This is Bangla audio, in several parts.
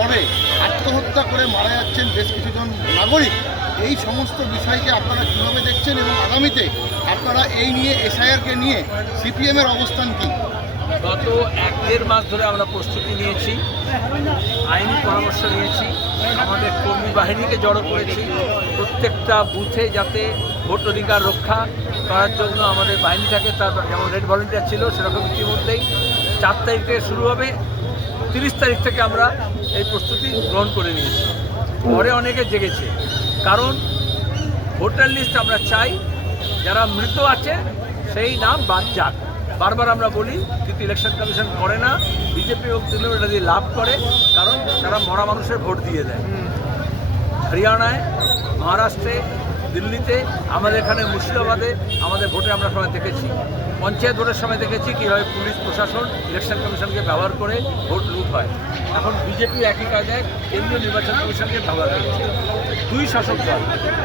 পরে আত্মহত্যা করে মারা যাচ্ছেন বেশ কিছুজন নাগরিক। এই সমস্ত বিষয়কে আপনারা কীভাবে দেখছেন এবং আগামীতে আপনারা এই নিয়ে এসআইআরকে নিয়ে সিপিএমের অবস্থান কী? গত এক দেড় মাস ধরে আমরা প্রস্তুতি নিয়েছি, আইনি পরামর্শ নিয়েছি, আমাদের কর্মী বাহিনীকে জড়ো করেছি। প্রত্যেকটা বুথে যাতে ভোট অধিকার রক্ষা করার জন্য আমাদের বাহিনীটাকে তার যেমন রেড ভলেন্টিয়ার ছিল সেরকম ইতিমধ্যেই। চার তারিখ থেকে শুরু হবে তিরিশ তারিখ থেকে আমরা এই প্রস্তুতি গ্রহণ করে নিয়েছি। পরে অনেকে জেগেছে। কারণ ভোটার লিস্ট আমরা চাই যারা মৃত আছে সেই নাম বাদ যাক। বারবার আমরা বলি কিন্তু ইলেকশন কমিশন করে না। বিজেপি এবং তৃণমূল এটা দিয়ে লাভ করে কারণ তারা মরা মানুষের ভোট দিয়ে দেয়। হরিয়ানায় মহারাষ্ট্রে দিল্লিতে, আমাদের এখানে মুর্শিদাবাদে, আমাদের ভোটে আমরা সবাই দেখেছি। পঞ্চায়েত ভোটের সময় দেখেছি কীভাবে পুলিশ, প্রশাসন ইলেকশন কমিশনকে ব্যবহার করে ভোট লুট হয়। এখন বিজেপি একই কাজে কেন্দ্রীয় নির্বাচন কমিশনকে ব্যবহার করছে। দুই শাসক দল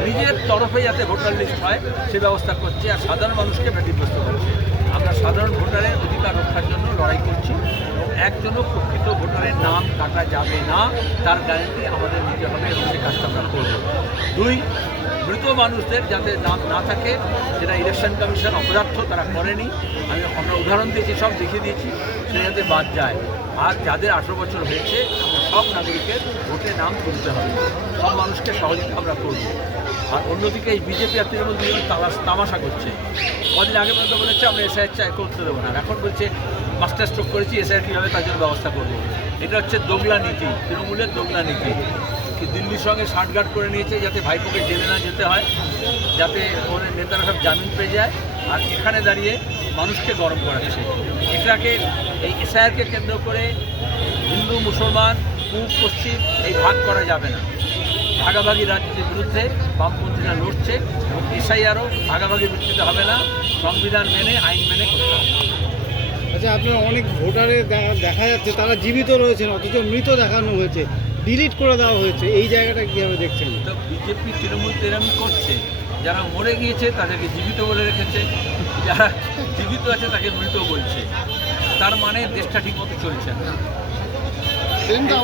নিজের তরফে যাতে ভোটার লিস্ট হয়, সে ব্যবস্থা করছে আর সাধারণ মানুষকে ব্যতিগ্রস্ত করছে। আমরা সাধারণ ভোটারের অধিকার রক্ষার জন্য লড়াই করছি এবং একজনও প্রকৃত ভোটারের নাম কাটা যাবে না, তার গ্যারেন্টি আমাদের নিতে হবে এবং সে কাজটা আমরা করব। দুই, মৃত মানুষদের যাতে নাম না থাকে, যেটা ইলেকশন কমিশন অপরার্থ তারা করেনি। আমি আমরা উদাহরণ দিয়েছি, সব দেখিয়ে দিয়েছি সে যাতে বাদ যায়। আর যাদের আঠেরো বছর হয়েছে সব নাগরিকের ভোটে নাম তুলতে হবে। সব মানুষকে সহযোগিতা আমরা করব। আর অন্যদিকে এই বিজেপি আর তৃণমূল দুজন তামাশ- করছে। কদিন আগে পর্যন্ত বলেছে, আমরা এসআইয়ের চাই, করতে দেবো না। এখন বলছে, মাস্টার স্ট্রোক করেছি এসআইয়ের কীভাবে তার জন্য ব্যবস্থা করব? এটা হচ্ছে দোগলা নীতি, তৃণমূলের দোগলা নীতি। কি দিল্লির সঙ্গে ষাটঘাট করে নিয়েছে, যাতে ভাইপোকে জেলে না যেতে হয়, যাতে ওদের নেতারা সব জামিন পেয়ে যায়, আর এখানে দাঁড়িয়ে মানুষকে গরম করাচ্ছে। এটাকে, এই এসআইআরকে কেন্দ্র করে হিন্দু, মুসলমান পূব পশ্চিম এই ভাগ করা যাবে না। ভাগাভাগি রাজ্যের বিরুদ্ধে বামপন্থীরা লড়ছে এবং এসআইআরও ভাগাভাগি ভিত্তিতে হবে না সংবিধান মেনে আইন মেনে করতে হবে। আচ্ছা আপনার অনেক ভোটারে দেখা যাচ্ছে তারা জীবিত রয়েছেন অথচ মৃত দেখানো হয়েছে ডিলিট করে দেওয়া হয়েছে এই জায়গাটা কীভাবে দেখছেন? তো বিজেপি তৃণমূল তেরামি করছে যারা মরে গিয়েছে তাদেরকে জীবিত বলে রেখেছে যারা জীবিত আছে তাকে মৃত বলছে। তার মানে দেশটা ঠিকমতো চলছে না। আমরা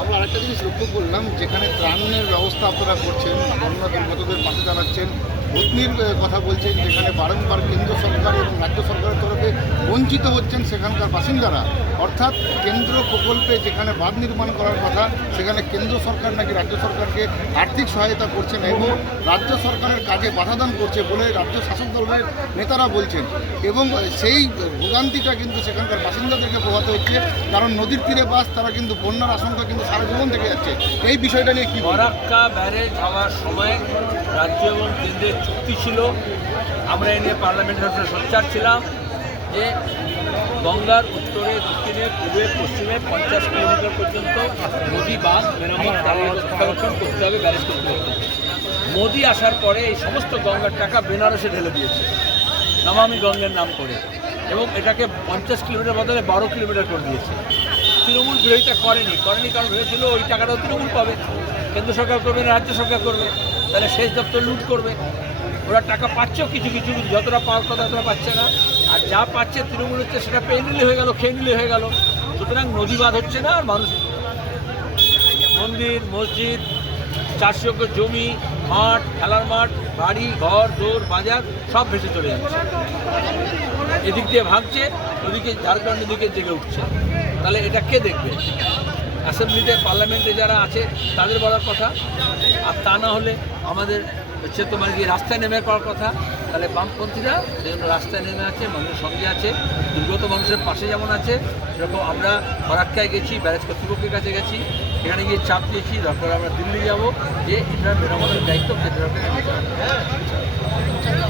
আমরা আরেকটা জিনিস লক্ষ্য করলাম, যেখানে ত্রাণের ব্যবস্থা আপনারা করছেন, বন্যা দুর্গতদের পাশে দাঁড়াচ্ছেন ভূতনির কথা বলছেন, যেখানে বারংবার কেন্দ্র সরকার এবং রাজ্য সরকারের তরফে বঞ্চিত হচ্ছেন সেখানকার বাসিন্দারা। অর্থাৎ কেন্দ্র প্রকল্পে যেখানে বাঁধ নির্মাণ করার কথা, সেখানে কেন্দ্র সরকার নাকি রাজ্য সরকারকে আর্থিক সহায়তা করছে না এবং রাজ্য সরকারের কাজে বাধাদান করছে বলে রাজ্য শাসক দলের নেতারা বলছেন। এবং সেই ভোগান্তিটা কিন্তু সেখানকার বাসিন্দাদেরকে পোহাতে হচ্ছে, কারণ নদীর তীরে বাস, তারা কিন্তু বন্যার আশঙ্কা কিন্তু সারা জীবন থেকে যাচ্ছে। এই বিষয়টা নিয়ে কি ফরাক্কা ব্যারেজ হওয়ার সময় রাজ্য এবং কেন্দ্রের চুক্তি ছিল। আমরা এ নিয়ে পার্লামেন্টের উপরে সোচ্চার ছিলাম যে গঙ্গার উত্তরে, দক্ষিণে পূর্বে পশ্চিমে পঞ্চাশ কিলোমিটার পর্যন্ত নদী বাঁধ মেরামত করতে হবে ব্যারেজ করতে হবে। মোদি আসার পরে এই সমস্ত গঙ্গার টাকা বেনারসে ঢেলে দিয়েছে, নামামি গঙ্গের নাম করে, এবং এটাকে পঞ্চাশ কিলোমিটার বদলে বারো কিলোমিটার করে দিয়েছে। তৃণমূল বিরোধিতা করেনি করেনি কারণ ভেবেছিল ওই টাকাটাও তৃণমূল পাবে। কেন্দ্র সরকার করবে রাজ্য সরকার করবে, তাহলে সেচ দপ্তর লুট করবে। ওরা টাকা পাচ্ছেও কিছু কিছু, যতটা পাওয়ার কথা ততটা পাচ্ছে না। আর যা পাচ্ছে তৃণমূল হচ্ছে সেটা পেয়ে নিলে হয়ে গেল, খেয়ে নিলে হয়ে গেল। সুতরাং নদীবাদ হচ্ছে না আর মানুষ মন্দির, মসজিদ চাষযোগ্য জমি, মাঠ, খেলার মাঠ, বাড়ি, ঘর দৌড় বাজার, সব ভেসে চলে যাচ্ছে। এদিক দিয়ে ভাবছে, ওদিকে ঝাড়খণ্ডের দিকে জেগে উঠছে। তাহলে এটা কে দেখবে? অ্যাসেম্বলিতে, পার্লামেন্টে যারা আছে, তাদের বলার কথা। আর তা না হলে আমাদের হচ্ছে তোমার গিয়ে রাস্তায় নেমে করার কথা তাহলে বামপন্থীরা যেমন রাস্তায় নেমে আছে মানুষের সঙ্গে আছে, দুর্গত মানুষের পাশে যেমন আছে, সেরকম আমরা ফরাক্কায় গেছি, ব্যারেজ কর্তৃপক্ষের কাছে গেছি এখানে গিয়ে চাপ দিয়েছি, তারপরে আমরা দিল্লি যাব, যে এটা মেরামতের দায়িত্ব কেন্দ্র সরকারের।